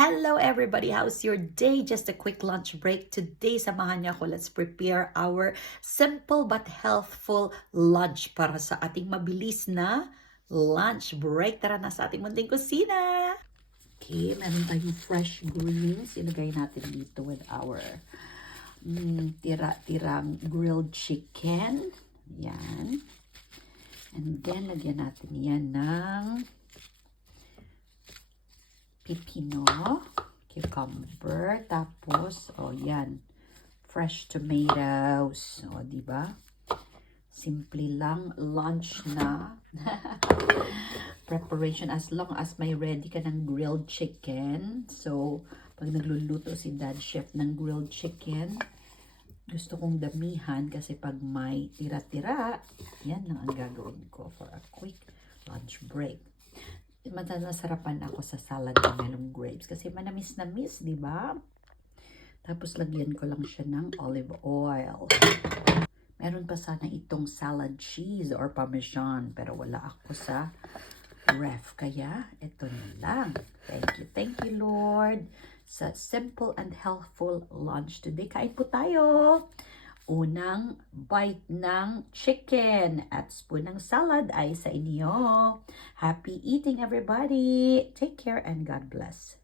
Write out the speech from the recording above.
Hello everybody! How's your day? Just a quick lunch break. Today, samahan niyo ako. Let's prepare our simple but healthful lunch para sa ating mabilis na lunch break. Tara na sa ating munting kusina! Okay, meron tayong fresh greens. Ilagay natin dito with our tira-tirang grilled chicken. Yan. And then, lagyan natin yan ng pipino, cucumber, tapos, yan, fresh tomatoes. Diba? Simple lang, lunch na. Preparation, as long as may ready ka ng grilled chicken. So, pag nagluluto si Dad Chef ng grilled chicken, gusto kong damihan kasi pag may tira-tira, yan lang ang gagawin ko for a quick lunch break. Masarapan ako sa salad ng melon grapes kasi manamis-namis, di ba? Tapos lagyan ko lang siya ng olive oil. Meron pa sana itong salad cheese or parmesan pero wala ako sa ref kaya ito na lang. Thank you Lord sa simple and healthful lunch today. Kain po tayo. Unang bite ng chicken at spoon ng salad ay sa inyo. Happy eating everybody. Take care and God bless.